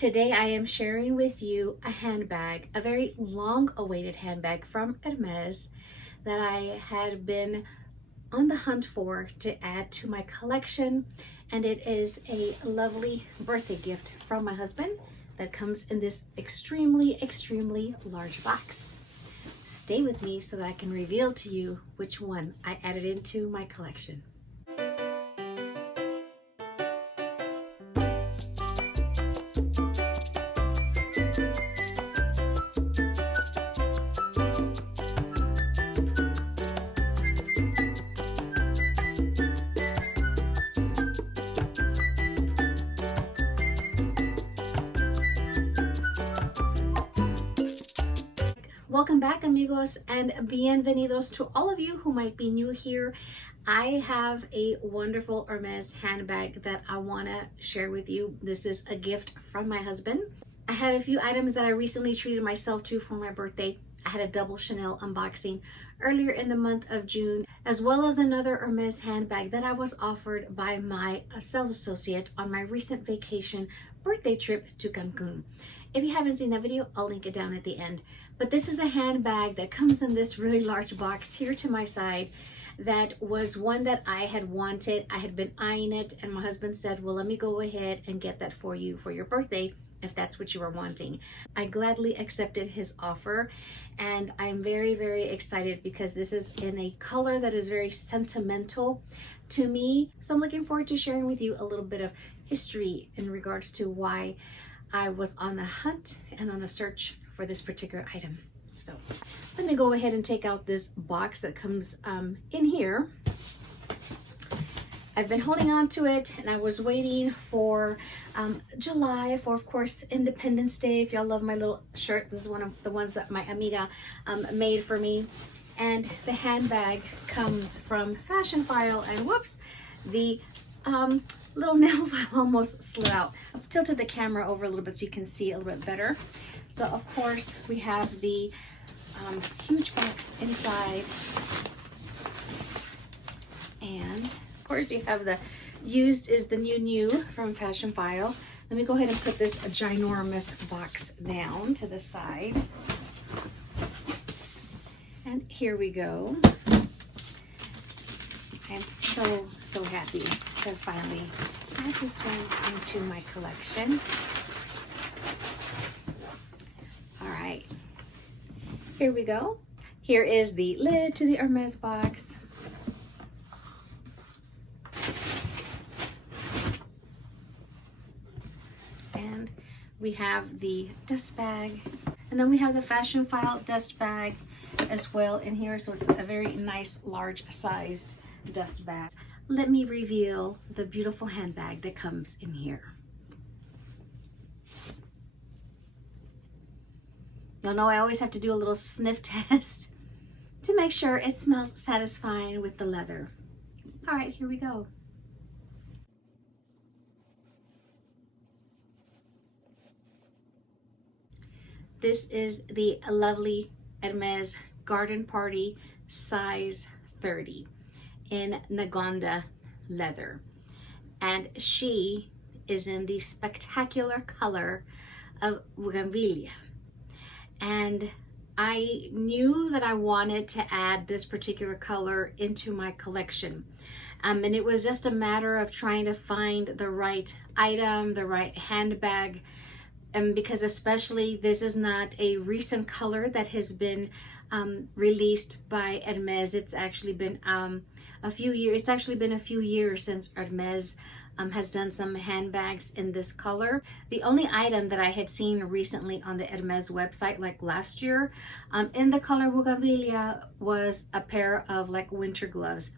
Today I am sharing with you a handbag, a very long-awaited handbag from Hermes that I had been on the hunt for to add to my collection, and it is a lovely birthday gift from my husband that comes in this extremely large box. Stay with me so that I can reveal to you which one I added into my collection. Welcome back, amigos, and bienvenidos to all of you who might be new here. I have a wonderful Hermes handbag that I want to share with you. This is a gift from my husband. I had a few items that I recently treated myself to for my birthday. I had a double Chanel unboxing earlier in the month of June, as well as another Hermes handbag that I was offered by my sales associate on my recent vacation birthday trip to Cancun. If you haven't seen that video, I'll link it down at the end. But this is a handbag that comes in this really large box here to my side. That was one that I had wanted. I had been eyeing it, and my husband said, well, let me go ahead and get that for you for your birthday if that's what you were wanting. I gladly accepted his offer, and I'm very excited because this is in a color that is very sentimental to me. So I'm looking forward to sharing with you a little bit of history in regards to why I was on the hunt and on a search for this particular item. So let me go ahead and take out this box that comes in here. I've been holding on to it, and I was waiting for July for, of course, Independence Day. If y'all love my little shirt, this is one of the ones that my amiga made for me. And the handbag comes from Fashion File, and whoops, the little nail file almost slid out. I've tilted the camera over a little bit so you can see a little bit better. So of course we have the huge box inside, and of course you have the used is the new from Fashion File. Let me go ahead and put this ginormous box down to the side, and here we go. I'm so happy to finally add this one into my collection. All right, here we go. Here is the lid to the Hermes box. And we have the dust bag, and then we have the Fashion File dust bag as well in here. So it's a very nice large sized dust bag. Let me reveal the beautiful handbag that comes in here. Y'all know I always have to do a little sniff test to make sure it smells satisfying with the leather. All right, here we go. This is the lovely Hermes Garden Party size 30 in Nagonda leather, and she is in the spectacular color of bougainvillea. And I knew that I wanted to add this particular color into my collection, and it was just a matter of trying to find the right item, the right handbag, and because especially this is not a recent color that has been released by Hermes. It's actually been a few years. It's actually been a few years since Hermes has done some handbags in this color. The only item that I had seen recently on the Hermes website, like last year, in the color bougainvillea was a pair of like winter gloves.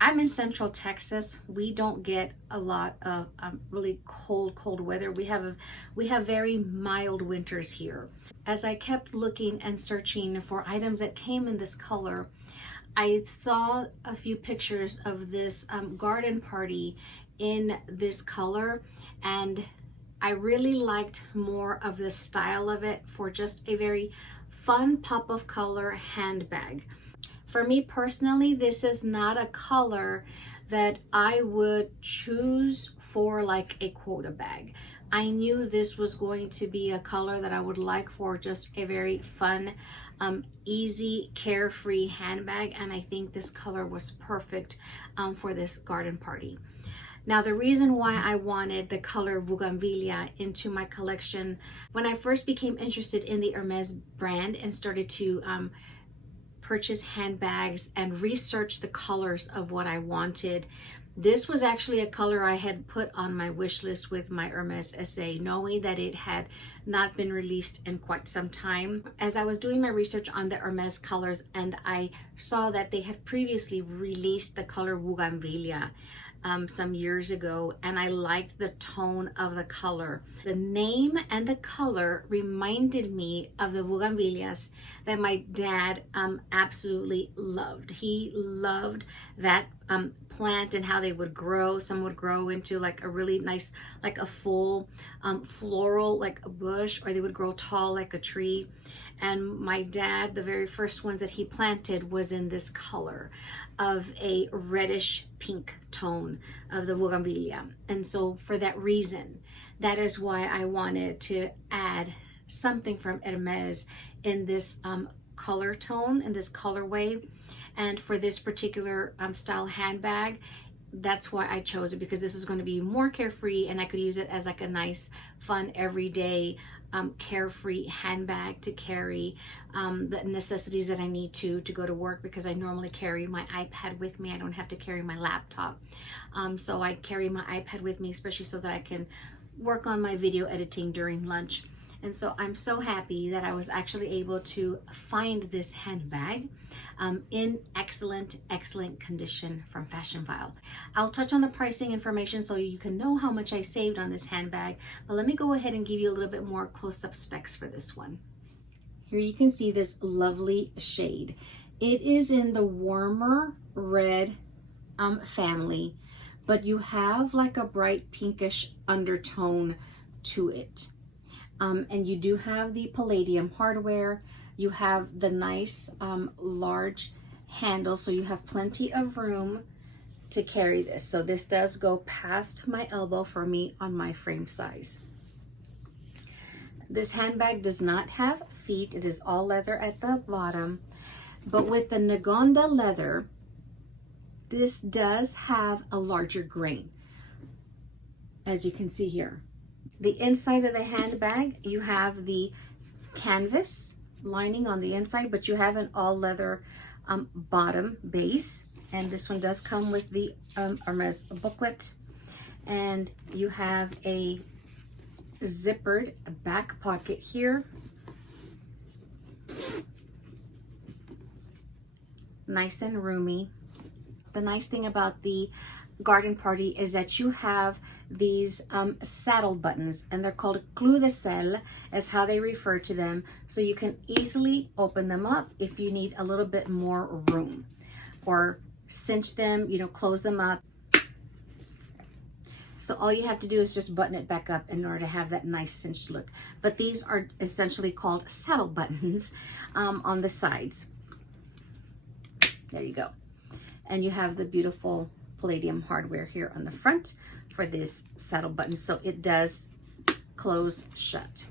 I'm in Central Texas. We don't get a lot of really cold weather. We have very mild winters here. As I kept looking and searching for items that came in this color, I saw a few pictures of this garden party in this color, and I really liked more of the style of it for just a very fun pop of color handbag. For me personally, this is not a color that I would choose for like a quota bag. I knew this was going to be a color that I would like for just a very fun, easy, carefree handbag, and I think this color was perfect for this garden party. Now, the reason why I wanted the color Bougainvillea into my collection, when I first became interested in the Hermes brand and started to purchase handbags and research the colors of what I wanted, this was actually a color I had put on my wish list with my Hermes SA, knowing that it had not been released in quite some time. As I was doing my research on the Hermes colors, and I saw that they had previously released the color Bougainvillea some years ago, and I liked the tone of the color. The name and the color reminded me of the bougainvilleas that my dad absolutely loved. He loved that plant and how they would grow. Some would grow into like a really nice, like a full floral, like a bush, or they would grow tall like a tree. And my dad, the very first ones that he planted was in this color of a reddish pink tone of the bougainvillea. And so for that reason, that is why I wanted to add something from Hermes in this color tone, in this colorway. And for this particular style handbag, that's why I chose it, because this is going to be more carefree and I could use it as like a nice, fun, everyday carefree handbag to carry the necessities that I need to go to work, because I normally carry my iPad with me. I don't have to carry my laptop. So I carry my iPad with me, especially so that I can work on my video editing during lunch. And so I'm so happy that I was actually able to find this handbag in excellent condition from Fashionphile. I'll touch on the pricing information so you can know how much I saved on this handbag, but let me go ahead and give you a little bit more close-up specs for this one. Here you can see this lovely shade. It is in the warmer red family, but you have like a bright pinkish undertone to it. And you do have the palladium hardware. You have the nice large handle, so you have plenty of room to carry this. So this does go past my elbow for me on my frame size. This handbag does not have feet. It is all leather at the bottom, but with the Nagonda leather, this does have a larger grain, as you can see here. The inside of the handbag, you have the canvas lining on the inside, but you have an all leather bottom base. And this one does come with the Hermes booklet. And you have a zippered back pocket here. Nice and roomy. The nice thing about the garden party is that you have these saddle buttons, and they're called clous de selle, is how they refer to them. So you can easily open them up if you need a little bit more room, or cinch them, you know, close them up. So all you have to do is just button it back up in order to have that nice cinched look. But these are essentially called saddle buttons on the sides. There you go. And you have the beautiful palladium hardware here on the front for this saddle button, so it does close shut.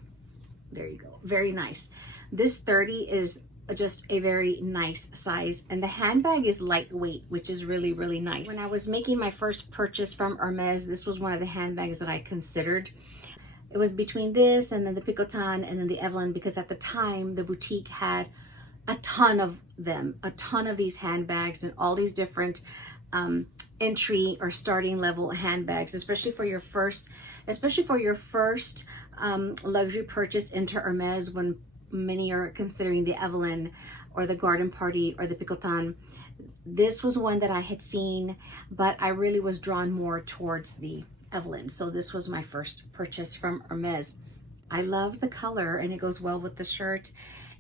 There you go. Very nice. This 30 is just a very nice size, and the handbag is lightweight, which is really nice. When I was making my first purchase from Hermes, this was one of the handbags that I considered. It was between this and then the Picotin and then the Evelyn, because at the time the boutique had a ton of them, a ton of these handbags and all these different entry or starting level handbags, especially for your first luxury purchase into Hermes, when many are considering the Evelyn or the Garden Party or the Picotin. This was one that I had seen, but I really was drawn more towards the Evelyn. So this was my first purchase from Hermes. I love the color, and it goes well with the shirt.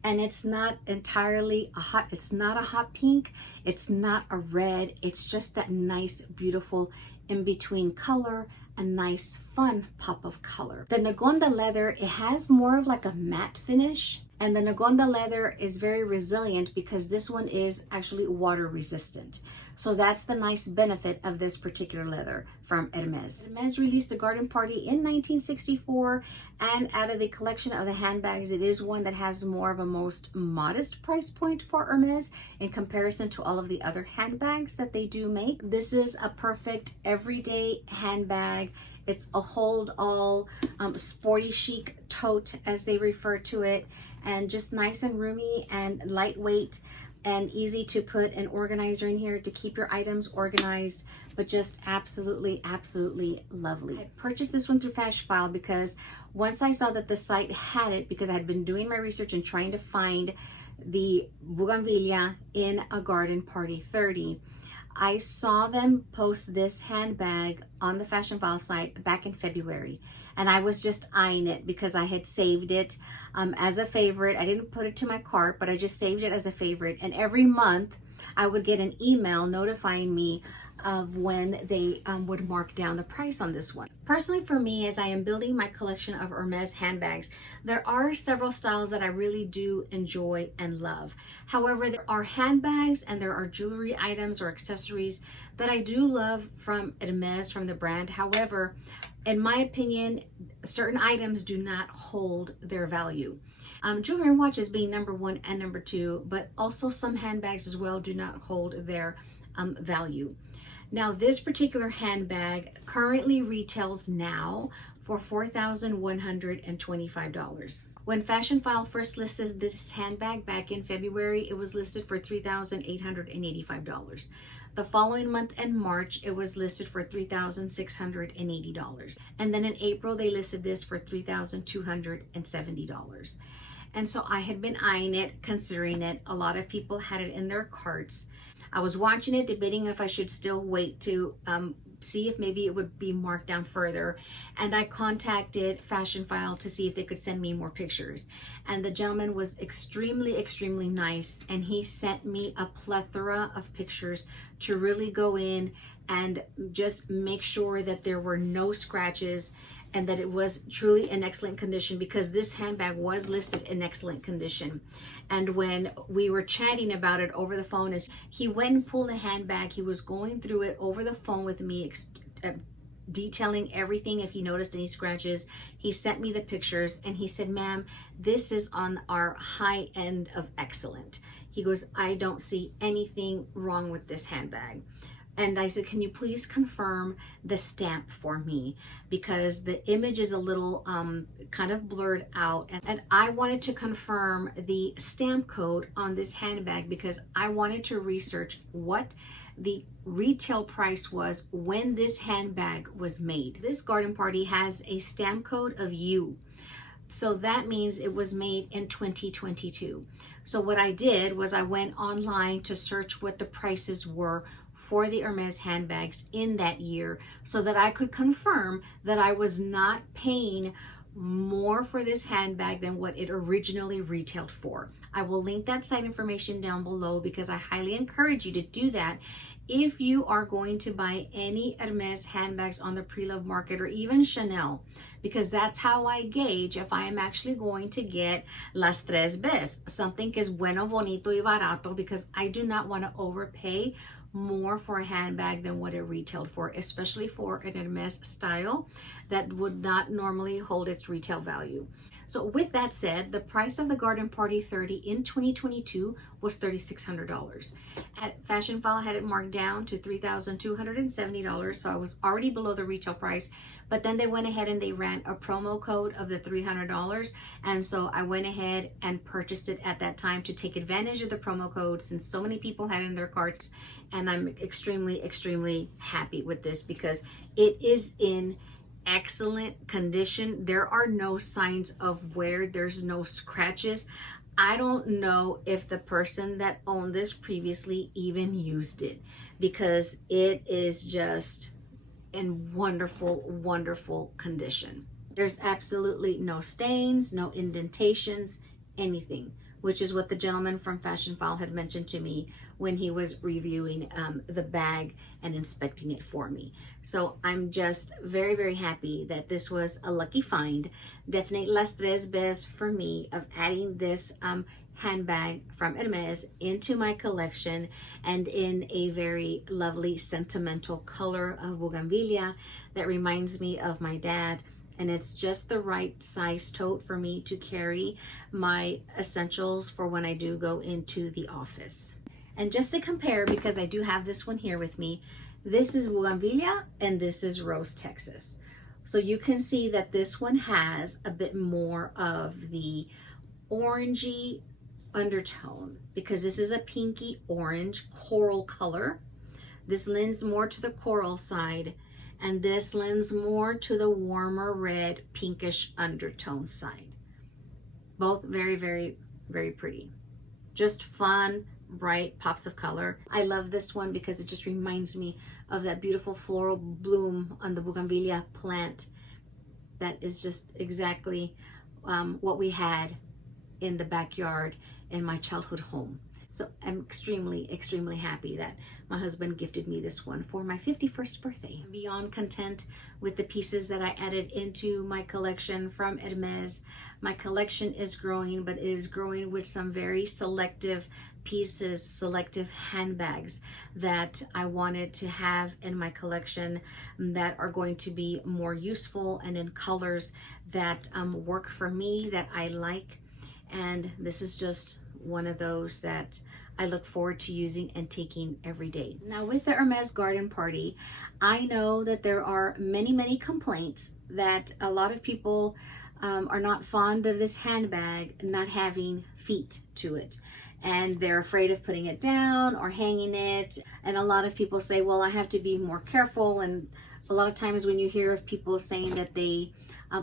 And it's not entirely it's not a hot pink, it's not a red, it's just that nice, beautiful in-between color, a nice, fun pop of color. The Nagonda leather, it has more of like a matte finish, And the Nagonda leather is very resilient because this one is actually water resistant. So that's the nice benefit of this particular leather from Hermes. Hermes released the Garden Party in 1964, and out of the collection of the handbags, it is one that has more of a most modest price point for Hermes in comparison to all of the other handbags that they do make. This is a perfect everyday handbag. It's a hold-all, sporty chic tote, as they refer to it, and just nice and roomy and lightweight and easy to put an organizer in here to keep your items organized, but just absolutely, absolutely lovely. I purchased this one through Fashionfile because once I saw that the site had it, because I had been doing my research and trying to find the Bougainvillea in a Garden Party 30, I saw them post this handbag on the Fashionfile site back in February, and I was just eyeing it because I had saved it as a favorite. I didn't put it to my cart, but I just saved it as a favorite, and every month I would get an email notifying me of when they would mark down the price on this one. Personally, for me, as I am building my collection of Hermes handbags, there are several styles that I really do enjoy and love. However, there are handbags and there are jewelry items or accessories that I do love from Hermes, from the brand. However, in my opinion, certain items do not hold their value. Jewelry and watches being number one and number two, but also some handbags as well do not hold their value. Now, this particular handbag currently retails now for $4,125. When Fashionfile first listed this handbag back in February, it was listed for $3,885. The following month in March, it was listed for $3,680. And then in April, they listed this for $3,270. And so I had been eyeing it, considering it. A lot of people had it in their carts. I was watching it, debating if I should still wait to see if maybe it would be marked down further. And I contacted Fashionfile to see if they could send me more pictures. And the gentleman was extremely, extremely nice. And he sent me a plethora of pictures to really go in and just make sure that there were no scratches and that it was truly in excellent condition, because this handbag was listed in excellent condition. And when we were chatting about it over the phone, as he went and pulled the handbag, he was going through it over the phone with me, detailing everything. If he noticed any scratches, he sent me the pictures and he said, "Ma'am, this is on our high end of excellent." He goes, "I don't see anything wrong with this handbag." And I said, "Can you please confirm the stamp for me? Because the image is a little kind of blurred out. And I wanted to confirm the stamp code on this handbag because I wanted to research what the retail price was when this handbag was made. This Garden Party has a stamp code of U. So that means it was made in 2022. So what I did was I went online to search what the prices were for the Hermes handbags in that year so that I could confirm that I was not paying more for this handbag than what it originally retailed for. I will link that site information down below because I highly encourage you to do that if you are going to buy any Hermes handbags on the pre-love market or even Chanel, because that's how I gauge if I am actually going to get las tres Bs, something que es bueno, bonito y barato, because I do not want to overpay more for a handbag than what it retailed for, especially for an Hermes style that would not normally hold its retail value. So with that said, the price of the Garden Party 30 in 2022 was $3,600. At Fashionfile had it marked down to $3,270, so I was already below the retail price, but then they went ahead and they ran a promo code of the $300, and so I went ahead and purchased it at that time to take advantage of the promo code since so many people had it in their carts, and I'm extremely, extremely happy with this because it is in excellent condition. There are no signs of wear. There's no scratches. I don't know if the person that owned this previously even used it because it is just in wonderful, wonderful condition. There's absolutely no stains, no indentations, anything, which is what the gentleman from Fashionfile had mentioned to me when he was reviewing the bag and inspecting it for me. So I'm just very, very happy that this was a lucky find. Definitely las tres ves for me of adding this handbag from Hermes into my collection, and in a very lovely sentimental color of bougainvillea that reminds me of my dad. And it's just the right size tote for me to carry my essentials for when I do go into the office. And just to compare, because I do have this one here with me, this is bougainvillea and this is rose Texas. So you can see that this one has a bit more of the orangey undertone, because this is a pinky orange coral color. This lends more to the coral side, and this lends more to the warmer red pinkish undertone side. Both very, very, very pretty. Just fun, bright pops of color. I love this one because it just reminds me of that beautiful floral bloom on the bougainvillea plant. That is just exactly what we had in the backyard in my childhood home. So I'm extremely, extremely happy that my husband gifted me this one for my 51st birthday. I'm beyond content with the pieces that I added into my collection from Hermes. My collection is growing, but it is growing with some very selective pieces, selective handbags that I wanted to have in my collection that are going to be more useful and in colors that work for me, that I like. And this is just one of those that I look forward to using and taking every day. Now with the Hermes Garden Party, I know that there are many, many complaints that a lot of people are not fond of this handbag not having feet to it. And they're afraid of putting it down or hanging it. And a lot of people say, well, I have to be more careful. And a lot of times when you hear of people saying that they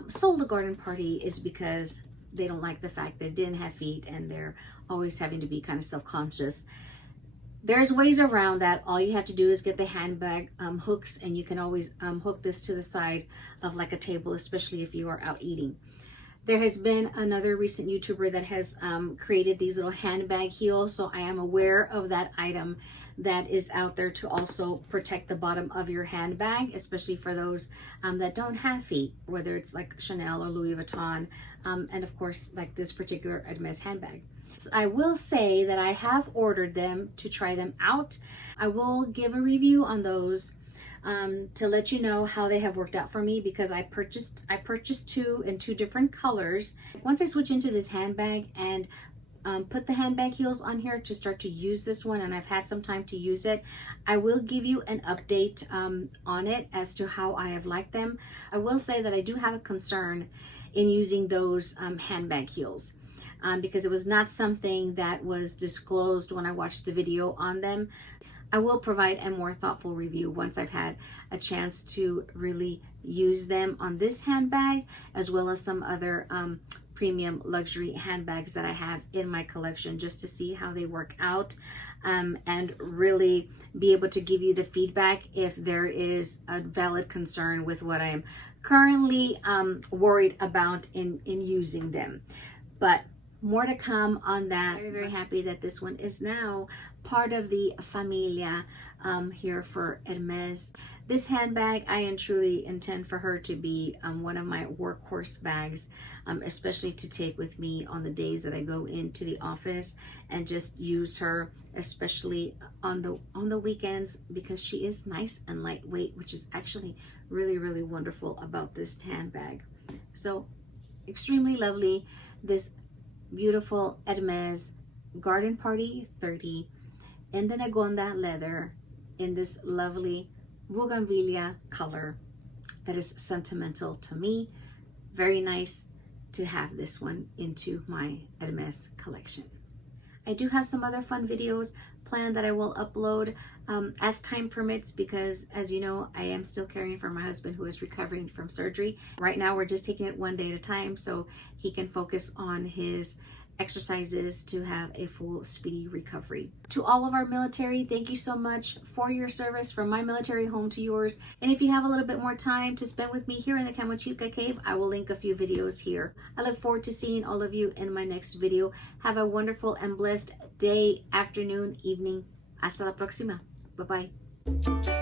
sold the garden party is because they don't like the fact that it didn't have feet and they're always having to be kind of self-conscious. There's ways around that. All you have to do is get the handbag hooks, and you can always hook this to the side of like a table, especially if you are out eating. There has been another recent YouTuber that has created these little handbag heels, so I am aware of that item that is out there to also protect the bottom of your handbag, especially for those that don't have feet, whether it's like Chanel or Louis Vuitton, and of course like this particular Hermes handbag. So I will say that I have ordered them to try them out. I will give a review on those to let you know how they have worked out for me, because I purchased two in two different colors. Once I switch into this handbag and put the handbag heels on here to start to use this one, and I've had some time to use it, I will give you an update on it as to how I have liked them. I will say that I do have a concern in using those handbag heels because it was not something that was disclosed when I watched the video on them. I will provide a more thoughtful review once I've had a chance to really use them on this handbag, as well as some other premium luxury handbags that I have in my collection, just to see how they work out and really be able to give you the feedback if there is a valid concern with what I am currently worried about in using them. But more to come on that. Very, very happy that this one is now part of the familia here for Hermes. This handbag, I am truly intend for her to be one of my workhorse bags, especially to take with me on the days that I go into the office and just use her, especially on the weekends, because she is nice and lightweight, which is actually really, really wonderful about this handbag. So extremely lovely. This beautiful Hermes Garden Party 30 in the Nagonda leather in this lovely bougainvillea color that is sentimental to me. Very nice to have this one into my Hermes collection. I do have some other fun videos planned that I will upload as time permits, because as you know, I am still caring for my husband who is recovering from surgery. Right now we're just taking it one day at a time so he can focus on his exercises to have a full speedy recovery. To all of our military, thank you so much for your service, from my military home to yours. And if you have a little bit more time to spend with me here in the Camochica cave, I will link a few videos here. I look forward to seeing all of you in my next video. Have a wonderful and blessed day, afternoon, evening. Hasta la próxima. Bye-bye.